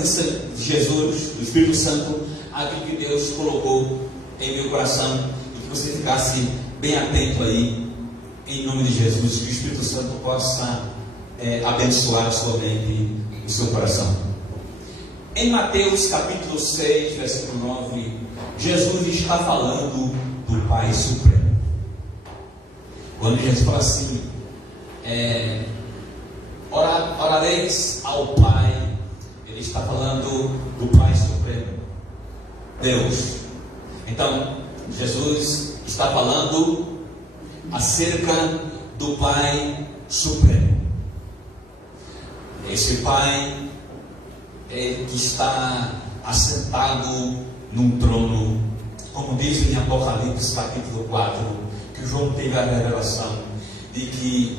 presença de Jesus, do Espírito Santo, aquilo que Deus colocou em meu coração, e que você ficasse bem atento aí, em nome de Jesus, que o Espírito Santo possa abençoar a sua mente e o seu coração. Em Mateus capítulo 6, versículo 9, Jesus está falando do Pai Supremo. Quando Jesus fala assim, orareis ao Pai, Ele está falando do Pai Supremo, Deus. Então, Jesus está falando acerca do Pai Supremo. Esse Pai que está assentado num trono, como diz em Apocalipse capítulo 4, que João teve a revelação de que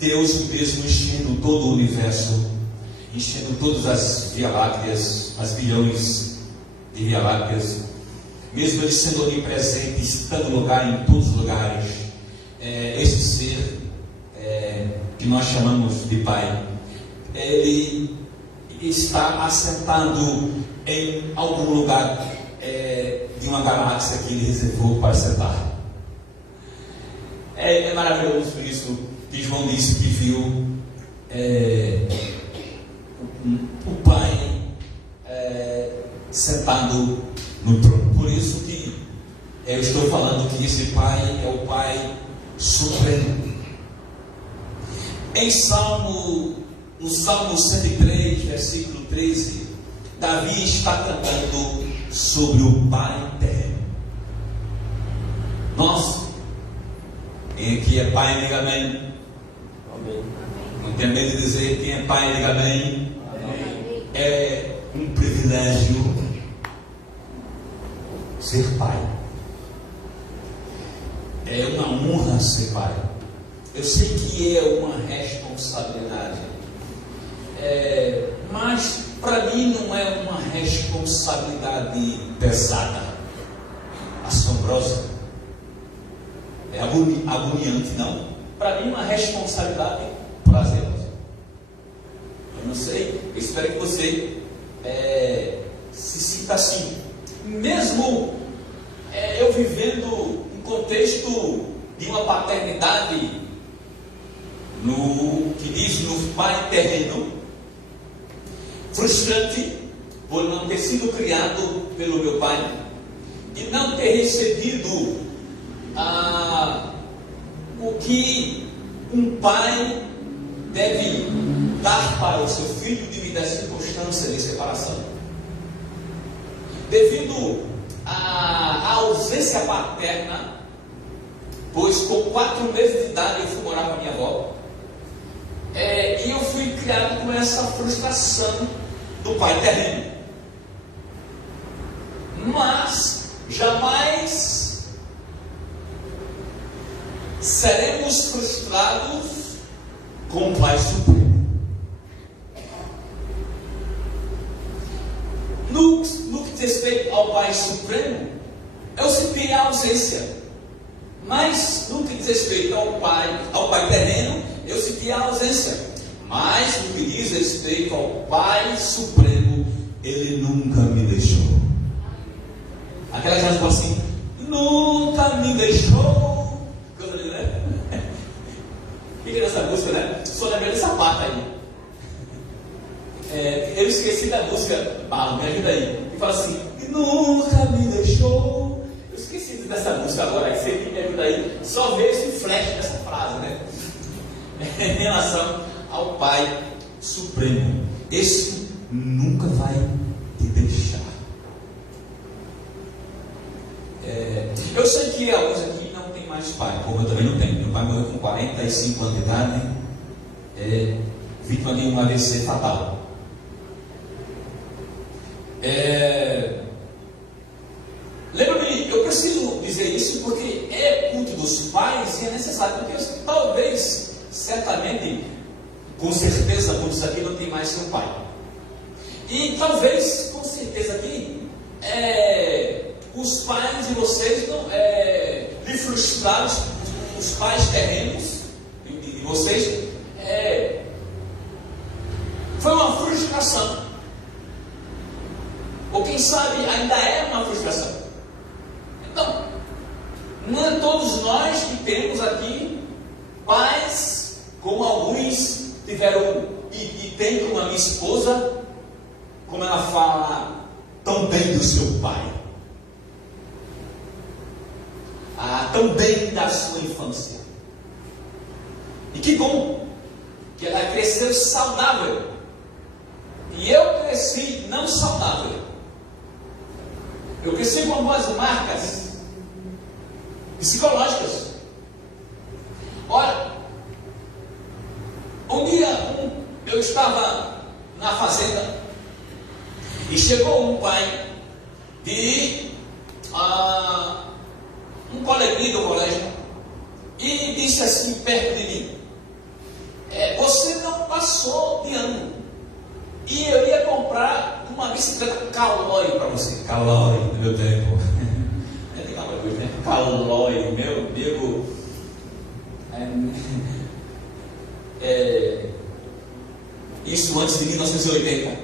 Deus mesmo enchendo todo o universo, enchendo todas as Via Lácteas, as bilhões de Via Lácteas, mesmo Ele sendo onipresente, estando no lugar em todos os lugares, esse ser que nós chamamos de Pai, Ele está assentado em algum lugar de uma galáxia que Ele reservou para sentar. É maravilhoso isso que João disse que viu o Pai sentado no trono. Por isso que eu estou falando que esse Pai é o Pai Supremo. No Salmo 103, versículo 13, Davi está cantando sobre o Pai terreno. Nossa, quem aqui é pai, diga amém. Amém. Não tenha medo de dizer quem é pai, diga amém. Amém. É um privilégio ser pai. É uma honra ser pai. Eu sei que é uma responsabilidade, mas para mim não é uma responsabilidade pesada, assombrosa, agoniante, não. Para mim é uma responsabilidade prazerosa. Eu não sei, eu espero que você se sinta assim. Mesmo eu vivendo um contexto de uma paternidade, no que diz no pai terreno, frustrante por não ter sido criado pelo meu pai e não ter recebido o que um pai deve dar para o seu filho devido à circunstância de separação. Devido à ausência paterna, pois com 4 meses de idade eu fui morar com a minha avó, e eu fui criado com essa frustração do pai terreno. Mas jamais seremos frustrados com o Pai Supremo. No que diz respeito ao Pai Supremo, eu senti a ausência. Mas no que diz respeito ao Pai terreno, eu senti a ausência. Mas no que diz respeito ao Pai Supremo, Ele nunca me deixou. Aquela gente fala assim: nunca me deixou. Coisa linda, né? O que é essa música, né? Só lembrei dessa parte aí. Eu esqueci da música. Me ajuda aí. E fala assim: nunca me deixou. Eu esqueci dessa música agora. Aí você me ajuda aí. Só veio esse flash dessa frase, né? Em relação ao Pai Supremo, esse nunca vai te deixar. Eu sei que alguns aqui não tem mais pai, como eu também não tenho. Meu pai morreu com 45 anos de idade, vítima de um AVC fatal. Lembra-me, eu preciso dizer isso porque é culto dos pais e é necessário, porque talvez, certamente, com certeza, muitos aqui não tem mais seu pai. E talvez, com certeza aqui, os pais de vocês não lhe frustraram, os pais terrenos de vocês, foi uma frustração. ou quem sabe ainda é uma frustração. Então, não é todos nós que temos aqui pais como alguns tiveram e tem como a minha esposa, como ela fala tão bem do seu pai, tão bem da sua infância. E que bom que ela cresceu saudável. E eu cresci não saudável. Eu cresci com algumas marcas psicológicas. Ora, um dia eu estava na fazenda e chegou um pai de um coleguinha do colégio e disse assim perto de mim: você não passou de ano e eu ia comprar uma bicicleta Caloi para você. Caloi no meu tempo. É legal uma coisa, né? Caloi, meu amigo. Isso antes de 1980.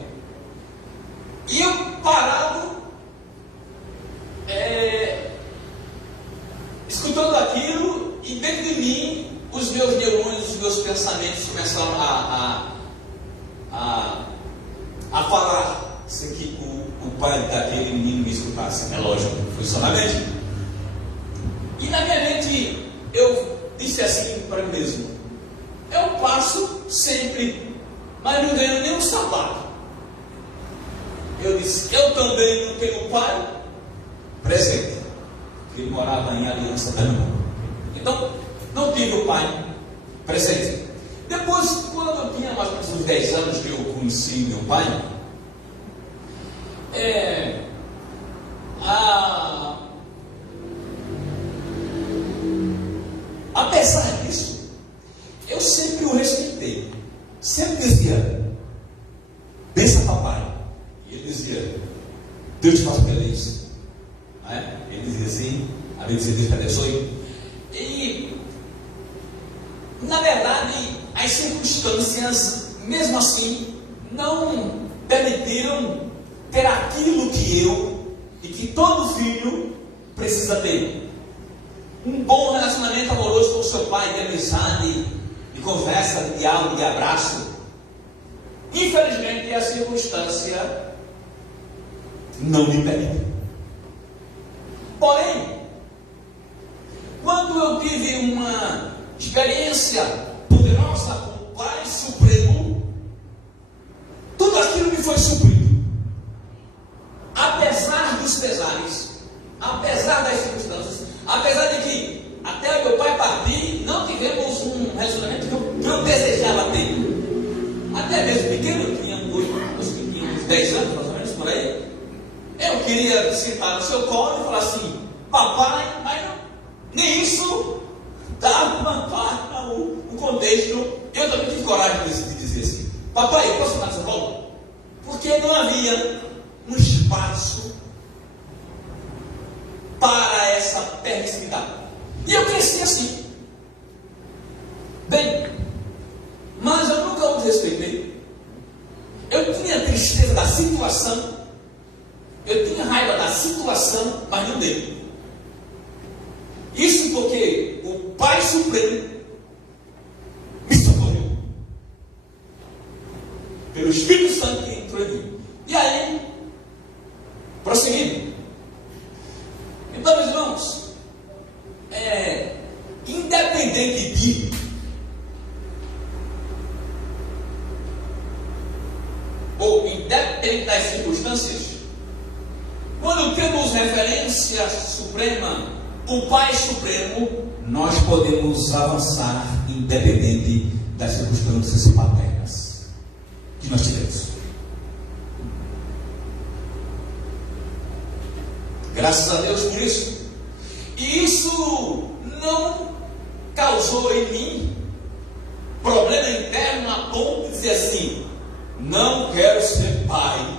E eu parado, escutando aquilo, e dentro de mim, os meus neurônios, os meus pensamentos começaram a falar sem que o pai daquele menino me escutasse. É lógico, foi só na mente. E na minha mente, eu disse assim para mim mesmo: eu passo sempre, mas não ganho nenhum sapato. Eu disse: eu também não tenho pai presente, porque ele morava em Aliança Pernambuco. Então, não tive o pai presente. Depois, quando eu tinha mais ou menos uns 10 anos que eu conheci meu pai, apesar disso, eu sempre o respeitei. Sempre dizia: pensa papai. E ele dizia: Deus te faça feliz. Ele dizia assim, a Bíblia diz: Deus te abençoe. E, na verdade, as circunstâncias, mesmo assim, não permitiram ter aquilo que eu e que todo filho precisa ter. Um bom relacionamento amoroso com o seu pai, de amizade, de conversa, de diálogo, de abraço. Infelizmente, a circunstância não me permite. Porém, quando eu tive uma experiência poderosa com o Pai Supremo, tudo aquilo me foi suprido. Apesar dos pesares, apesar das circunstâncias, apesar de que até o meu pai partir, não tivemos um relacionamento que eu desejava ter. Até mesmo pequeno, eu tinha uns 10 anos, mais ou menos, por aí. Eu queria sentar no seu colo e falar assim: papai, mas não, nem isso dava para o contexto. Eu também tive coragem de dizer assim: papai, eu posso sentar no seu colo? Porque não havia um espaço para essa permissividade. E eu cresci assim. Bem, mas eu nunca os respeitei. Eu tinha tristeza da situação, eu tinha raiva da situação, mas não dele. Isso porque o Pai Supremo me socorreu pelo Espírito Santo que entrou em mim. E aí, prosseguindo. Então, meus irmãos, independente de ou independente das circunstâncias, quando temos referência suprema, o Pai Supremo, nós podemos avançar independente das circunstâncias paternas que nós tivemos. Graças a Deus por isso. E isso não causou em mim problema interno a ponto de dizer assim: não quero ser pai.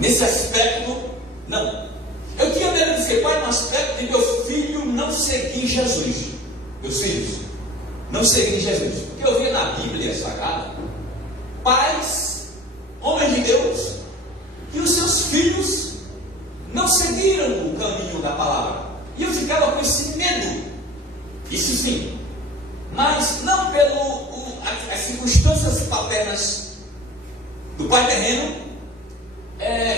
Nesse aspecto, não. Eu tinha medo de ser pai no aspecto de meu filho não seguir Jesus. Meus filhos não seguirem Jesus. Porque eu via na Bíblia Sagrada pais, homens de Deus, do pai terreno,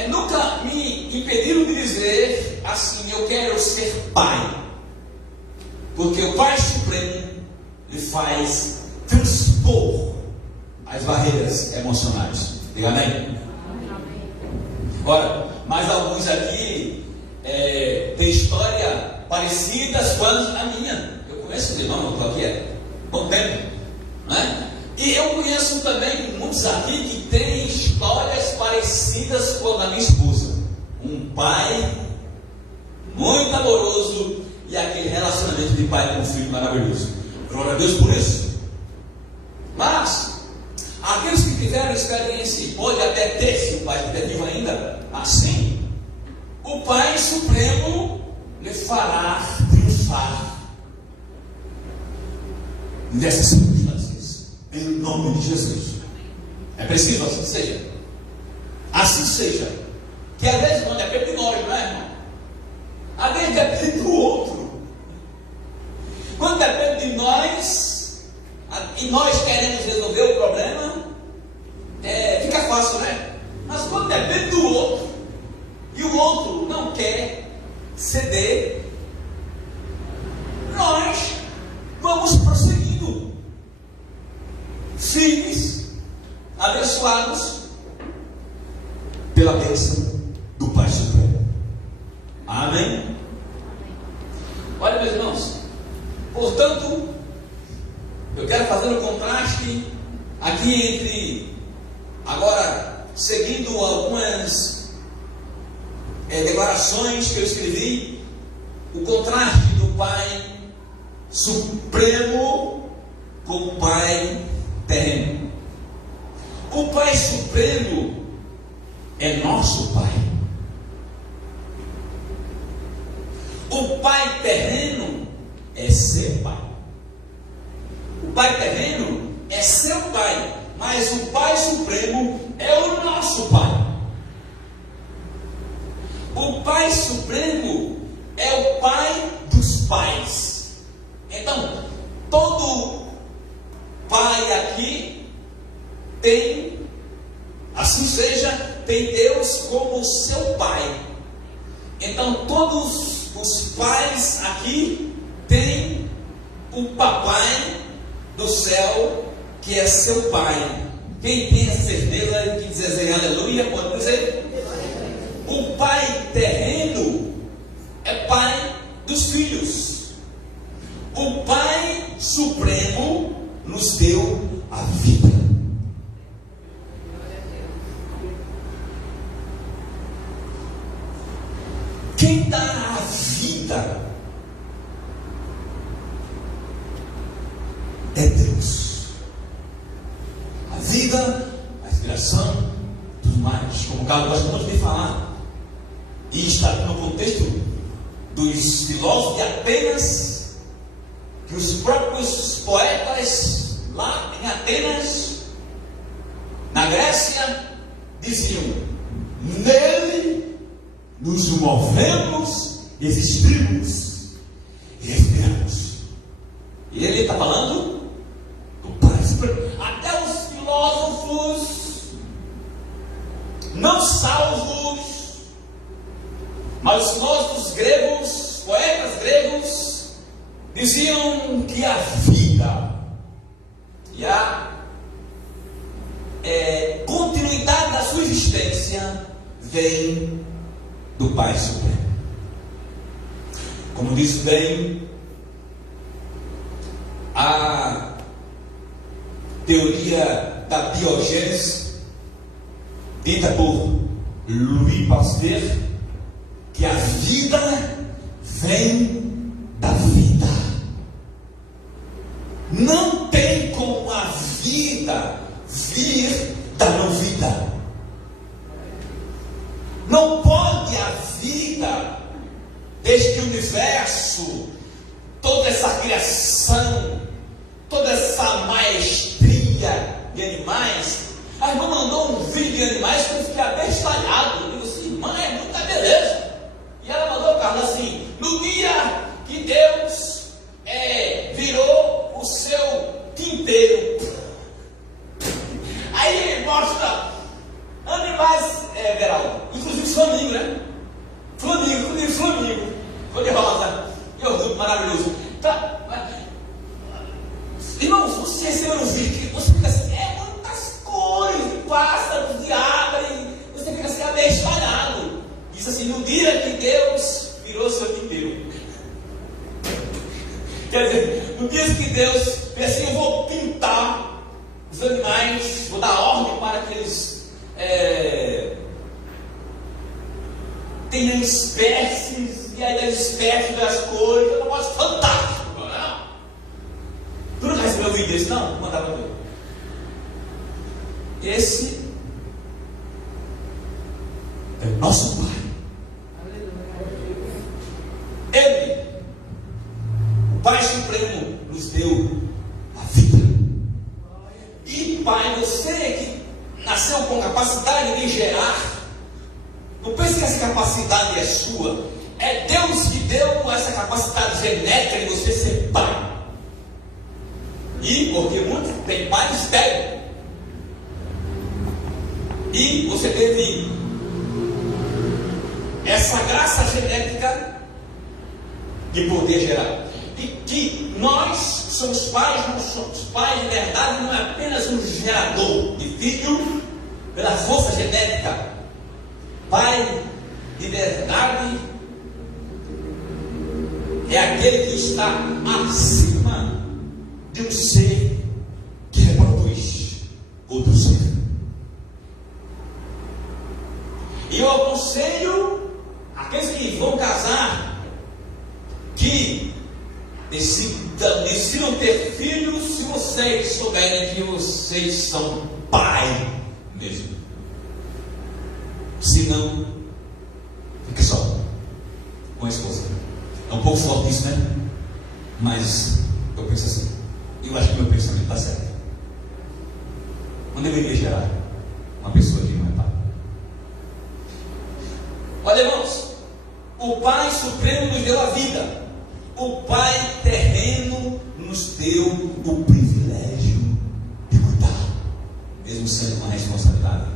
nunca me impediram de dizer assim: eu quero ser pai, porque o Pai Supremo lhe faz transpor as barreiras emocionais. Diga amém? Ora, mas alguns aqui têm história parecidas com a minha. Eu conheço o irmão, qual que é? Bom tempo, né? E eu conheço também muitos aqui que têm histórias parecidas com a da minha esposa. Um pai muito amoroso e aquele relacionamento de pai com filho maravilhoso. Glória a Deus por isso. Mas aqueles que tiveram experiência, e pode até ter, se o pai estiver vivo ainda, assim, o Pai Supremo lhe fará triunfar nessas circunstâncias, em nome de Jesus. É preciso assim seja. Assim seja. Que às vezes não depende de nós, não é, irmão? Às vezes depende do outro. Quando depende de nós, e nós queremos resolver o problema, fica fácil, né? Mas quando depende do outro, e o outro não quer ceder, nós vamos prosseguindo, firmes, abençoados pela bênção do Pai Supremo. Amém? Olha, meus irmãos, portanto, eu quero fazer um contraste aqui entre, agora, seguindo algumas declarações que eu escrevi, o contraste do Pai Supremo com o Pai terreno. O Pai Supremo é nosso Pai. O Pai terreno é seu Pai. O Pai terreno é seu Pai, mas o Pai Supremo é o nosso Pai. O Pai Supremo é o Pai dos pais. Então, todo pai aqui tem, assim seja, tem Deus como seu Pai. Então, todos os pais aqui têm o papai do céu, que é seu Pai. Quem tem a certeza de dizer aleluia, pode dizer. O Pai terreno é Pai dos filhos. O Pai Supremo nos deu a vida. Quem dá a vida é Deus. A vida, a inspiração, tudo mais. Como o Carlos gosta muito de falar. E está no contexto dos filósofos de Atenas, que os próprios poetas lá em Atenas, na Grécia, diziam: nele nos movemos, existimos e respiramos. E ele está falando do Pai Supremo. Até os filósofos não salvos, mas os filósofos gregos, poetas gregos, diziam que a vida e a continuidade da sua existência vem do Pai Supremo. Como diz bem a teoria da biogênese, dita por Louis Pasteur, que a vida vem da vida. Não tem como a vida vir da não vida. Não pode a vida, deste universo, toda essa criação, toda essa maestria de animais. A irmã mandou um vídeo de animais que eu fiquei abestalhado. Eu disse assim: irmã, é muita beleza. E ela mandou o Carlos assim: no dia que Deus virou o seu tinteiro. Aí ele mostra Rapaz, Veraldo, inclusive Flamengo, né? Flamengo, cor de rosa, que orgulho maravilhoso. Tá, irmãos, você recebeu um vídeo, você fica assim, muitas cores, de pássaros, de árvores, você fica assim, abestalhado. Diz assim, no dia que Deus virou seu inteiro. Quer dizer, no dia que Deus fez assim, eu vou pintar os animais, vou dar ordem para que eles tenham espécies, e aí das espécies, das cores, eu não posso, fantástico, não? Tu não recebeu o vídeo desse, não? Vou mandar para tu. Esse é o nosso Pai. Ele, o Pai Supremo, nos deu a vida. E Pai, você que nasceu com capacidade de gerar, não pense que essa capacidade é sua. É Deus que deu essa capacidade genética de você ser pai. E porque muitos têm pai estéril. E você teve essa graça genética de poder gerar. E que nós somos pais, nós somos pais de verdade, não é apenas um gerador de filho pela força genética. Pai de verdade é aquele que está acima de um ser que reproduz outro ser. E eu aconselho aqueles que vão casar que decidam ter filhos se vocês souberem que vocês são pai mesmo. Se não, fique só com a esposa. É um pouco forte isso, né? Mas eu penso assim. Eu acho que meu pensamento está certo. Não deveria gerar uma pessoa que não é pai. Olha, irmãos, o Pai Supremo nos deu a vida. O Pai terreno nos deu o privilégio de cuidar, mesmo sendo uma responsabilidade.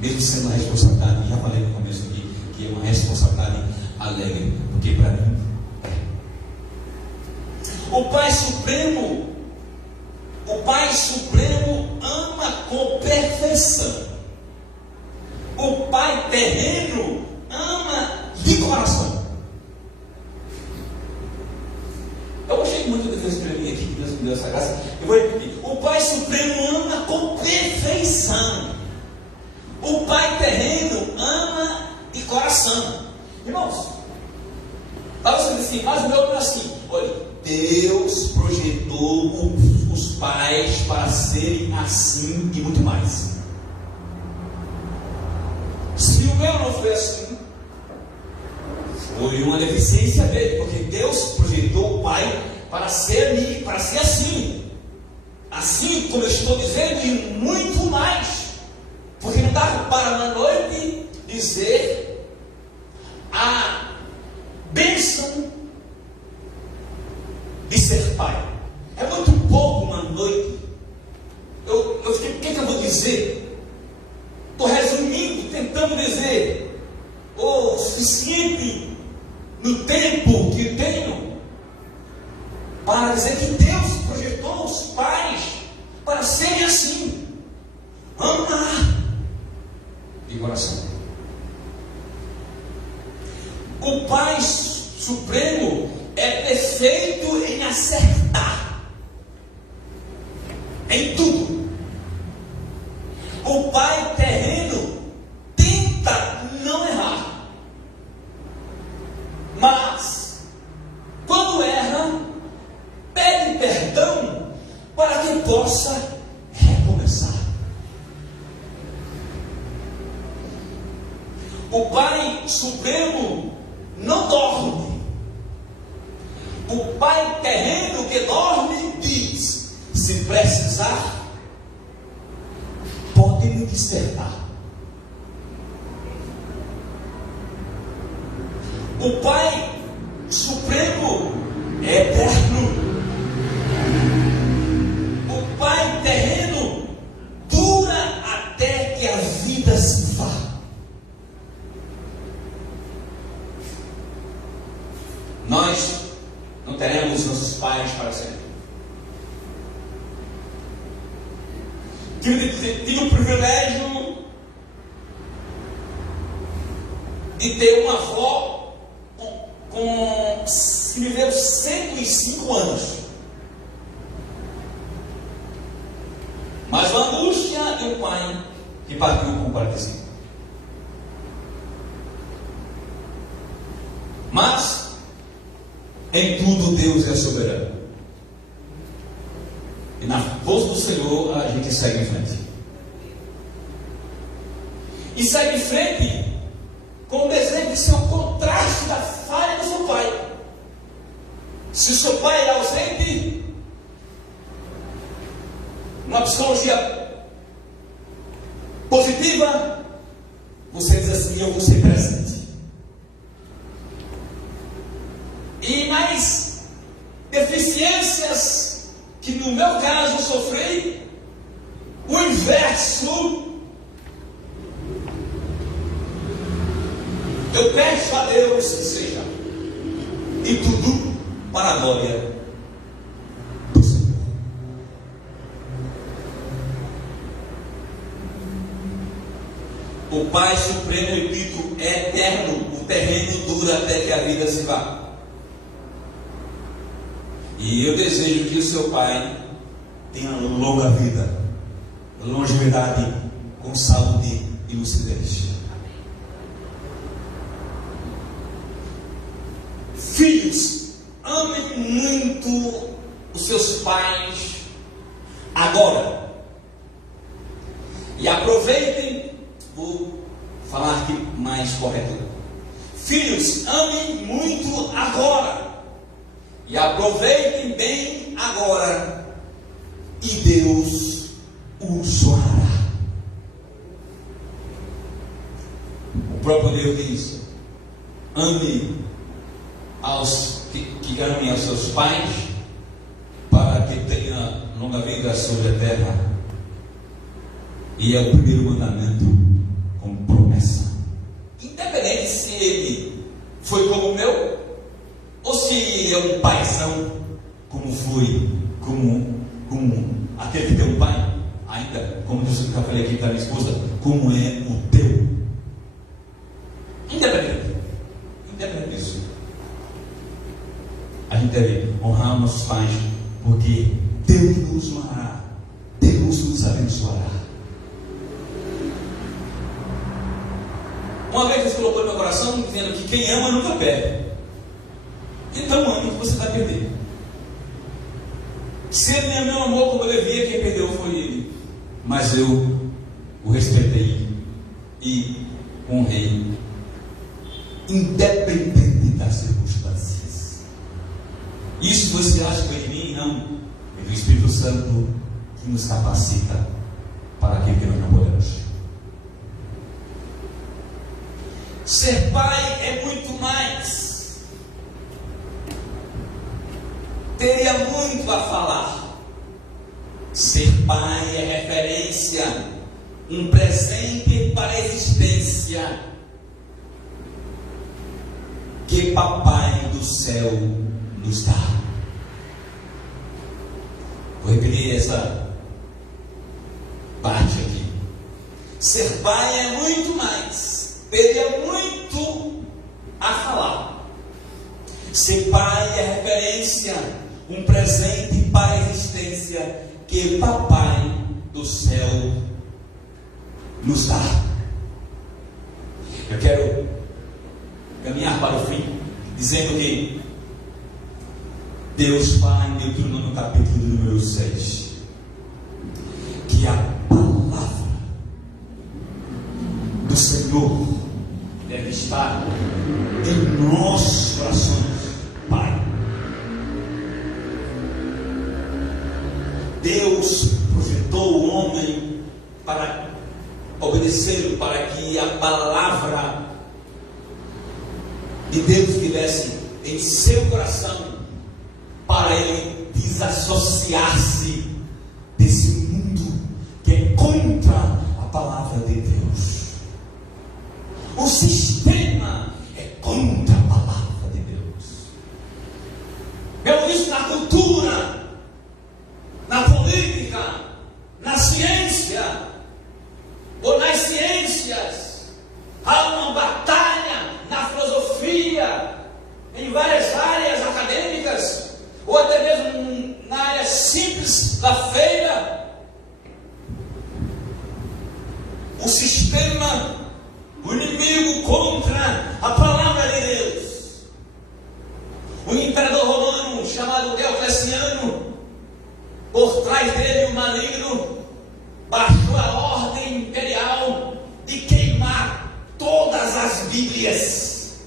Mesmo sendo uma responsabilidade, já falei no começo aqui, que é uma responsabilidade alegre, porque para mim é. O Pai Supremo ama com perfeição. O Pai terreno ama de coração. Eu gostei muito do que eu escrevi aqui, que Deus me deu essa graça. Eu vou repetir. O Pai Supremo ama com perfeição. O Pai terreno ama de coração. Irmãos, para você dizer assim, mas o meu não é assim. Olha, Deus projetou os pais para serem assim e muito mais. Se o meu não foi assim, foi uma deficiência dele, porque Deus projetou o pai para ser assim. Assim como eu estou dizendo, e muito mais. Porque não dá para uma noite dizer a bênção de ser pai. É muito pouco uma noite. Eu fiquei, o que eu vou dizer? Estou resumindo, tentando dizer o suficiente no tempo que tenho para dizer que Deus projetou os pais para serem assim. Amar de coração. O Pai Supremo é perfeito em acertar em tudo. O Pai terreno tenta não errar, mas quando erra, pede perdão para que possa recomeçar. O Pai Supremo não dorme. O Pai terreno que dorme diz: se precisar, pode me despertar. O Pai Supremo é eterno. O Pai terreno dura até que a tive o privilégio de ter uma avó que viveu 105 anos. Mas a angústia de um pai que partiu com 45. Mas em tudo Deus é soberano. E na voz do Senhor a gente segue em frente. E segue em frente com o desejo de ser o contraste da falha do seu pai. Se o seu pai é ausente, uma psicologia positiva, você diz assim: eu vou ser presente. E mais deficiências que no meu caso eu sofri, o inverso. Eu peço a Deus que seja em tudo para a glória do Senhor. O Pai Supremo, repito, é eterno. O terreno dura até que a vida se vá. E eu desejo que o seu pai tenha longa vida, longevidade, com saúde e lucidez. Filhos, amem muito os seus pais agora. E aproveitem, vou falar aqui mais correto. Filhos, amem muito agora. E aproveitem bem agora. E Deus os honrará. O próprio Deus diz: ame aos que amem aos seus pais, para que tenha longa vida sobre a terra. E é o primeiro mandamento com promessa. Independente se ele foi como o meu, ou se é um paizão, como foi, como aquele que tem um pai, ainda, como eu já falei aqui para minha esposa, como é o teu. Independente disso, a gente deve honrar nossos pais, porque Deus nos honrará, Deus nos abençoará. Uma vez Deus colocou no meu coração dizendo que quem ama nunca perde. Então ame que você vai perder. Se ele me amou como eu devia, quem perdeu foi ele. Mas eu o respeitei e honrei, independente das circunstâncias. Isso você acha que é de mim? Não. É do Espírito Santo que nos capacita para aquilo que nós não podemos. Ser pai é muito mais. Teria muito a falar. Ser pai é referência, um presente para a existência que Papai do céu nos dá. Vou repetir essa parte aqui. Ser pai é muito mais. Teria muito a falar. Ser pai é referência, um presente para a existência que Papai do céu nos dá. Eu quero caminhar para o fim, dizendo que Deus fala em Deuteronômio capítulo número 6, que a palavra do Senhor deve estar em nossos corações. Pai, Deus projetou o homem para obedecer, para que a palavra de Deus estivesse em seu coração, para ele desassociar-se desse mundo que é contra a palavra de Deus. O sistema é contra a palavra de Deus. Eu disse na cultura, na política, na ciência, ciências, há uma batalha na filosofia, em várias áreas acadêmicas, ou até mesmo na área simples da feira. O sistema, o inimigo contra a palavra de Deus. O imperador romano chamado Diocleciano, por trás dele o maligno, baixou a ordem imperial de queimar todas as Bíblias.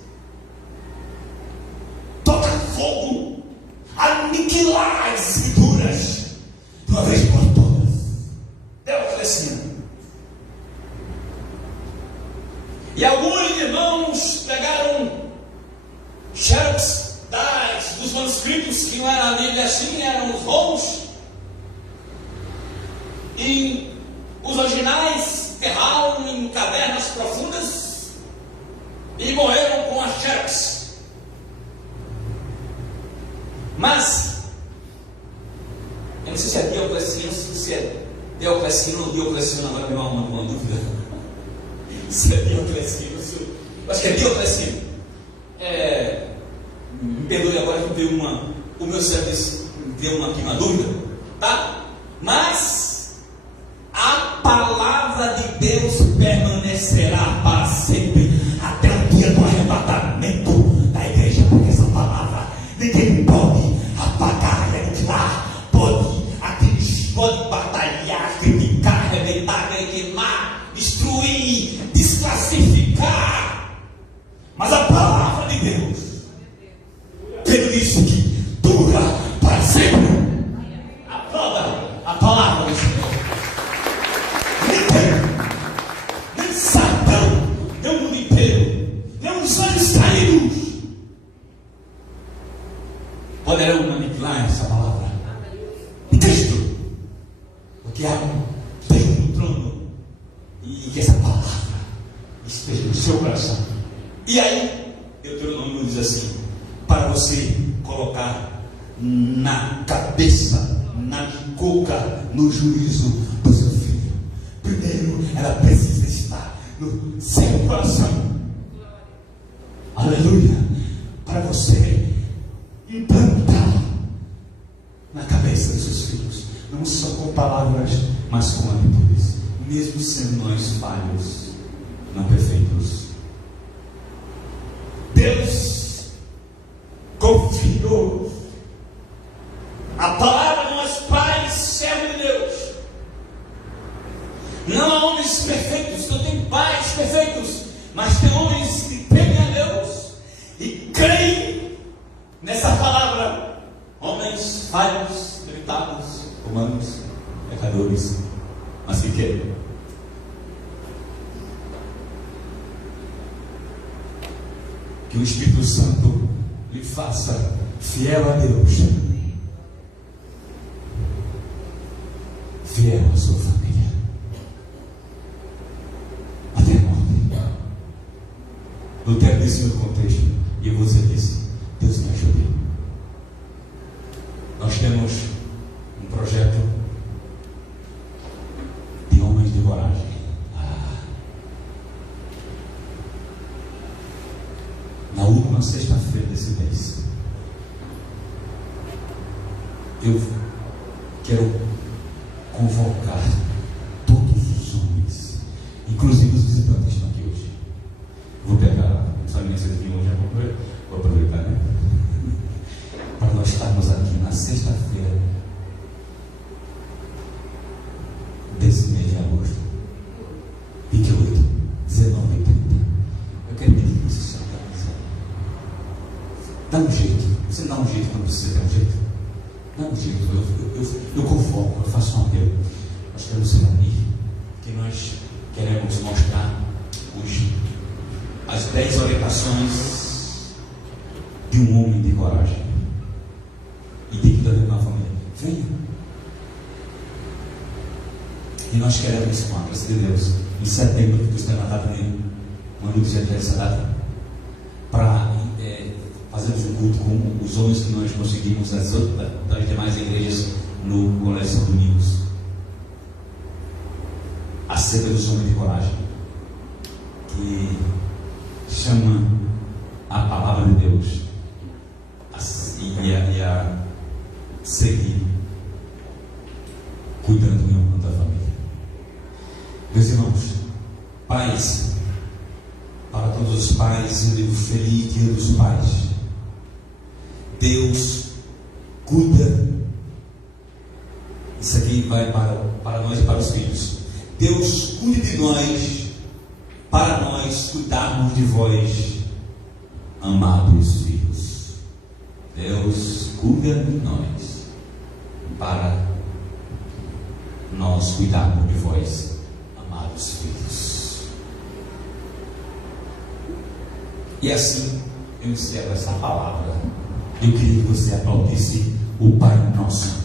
Tocar fogo, aniquilar as escrituras, de uma vez por todas. Diocleciano. E alguns irmãos pegaram xerox dos manuscritos, que não era a Bíblia assim, eram os romos, e os originais enterraram em cavernas profundas e morreram com a xerox. Mas eu não sei se é Diocleciano, se é Diocleciano ou Diocleciano, agora me dá uma dúvida. Se é Diocleciano, eu acho que é Diocleciano. Me perdoe agora que deu o meu serviço deu aqui uma dúvida, tá? Mas a palavra de Deus permanecerá para sempre, até o dia do arrebatamento da igreja, porque essa palavra ninguém pode apagar, aniquilar, pode batalhar, criticar, arrebentar, queimar, destruir, desclassificar, mas a palavra de Deus, Pedro disse que dura para sempre. Aprova a palavra do Senhor. Nem Satão, nem o mundo inteiro, nem os olhos caídos poderão aniquilar essa palavra de Cristo, porque há um Deus no trono, e que essa palavra esteja no seu coração. E aí, Deuteronômio diz assim: para você colocar na cabeça, na boca, no juízo do seu filho, primeiro ela precisa estar no seu coração. Aleluia! Para você implantar na cabeça dos seus filhos, não só com palavras, mas com atitudes, mesmo sendo nós falhos, não perfeitos. Deus confiou a palavra nós pais, servos de Deus. Não há homens perfeitos, não tem pais perfeitos, mas tem homens que temem a Deus e creem nessa palavra. Homens falhos, limitados, humanos, pecadores, mas que querem. Que o Espírito Santo lhe faça fiel a Deus, fiel à sua família, até a morte. Lutero disse no contexto, e você disse: Deus me ajude. Nós temos um projeto de homens de coragem. Na última sexta-feira desse mês, eu quero convocar todos os homens, inclusive os visitantes que estão aqui hoje. Vou pegar essa mensagem de hoje, vou aproveitar, né? Para nós estarmos aqui na sexta-feira desse mês de agosto, 28, 19 e 30. Eu quero pedir que você se organize. Dá um jeito. Você dá um jeito quando você dá um jeito. Dá um jeito. Eu convoco, eu faço um apelo. Nós queremos ser ali, que nós queremos mostrar hoje as 10 orientações de um homem de coragem e de vida dentro da família. Venha. E nós queremos, com a graça de Deus, em setembro, que Deus tem mandado nele, mandou dizer essa data, para fazermos um culto com os homens que nós conseguimos das demais igrejas no Colégio São Domingos, acerca dos homens de coragem. que chama a palavra de Deus e a seguir, cuidando e honrando a família. Meus irmãos, pais, para todos os pais, eu digo feliz Dia dos Pais. Deus cuida. Isso aqui vai para nós e para os filhos. Deus cuide de nós, para nós cuidarmos de vós, amados filhos. Deus cuida de nós, para nós cuidarmos de vós, amados filhos. E assim eu encerro essa palavra. Eu queria que você aplaudisse o Pai Nosso.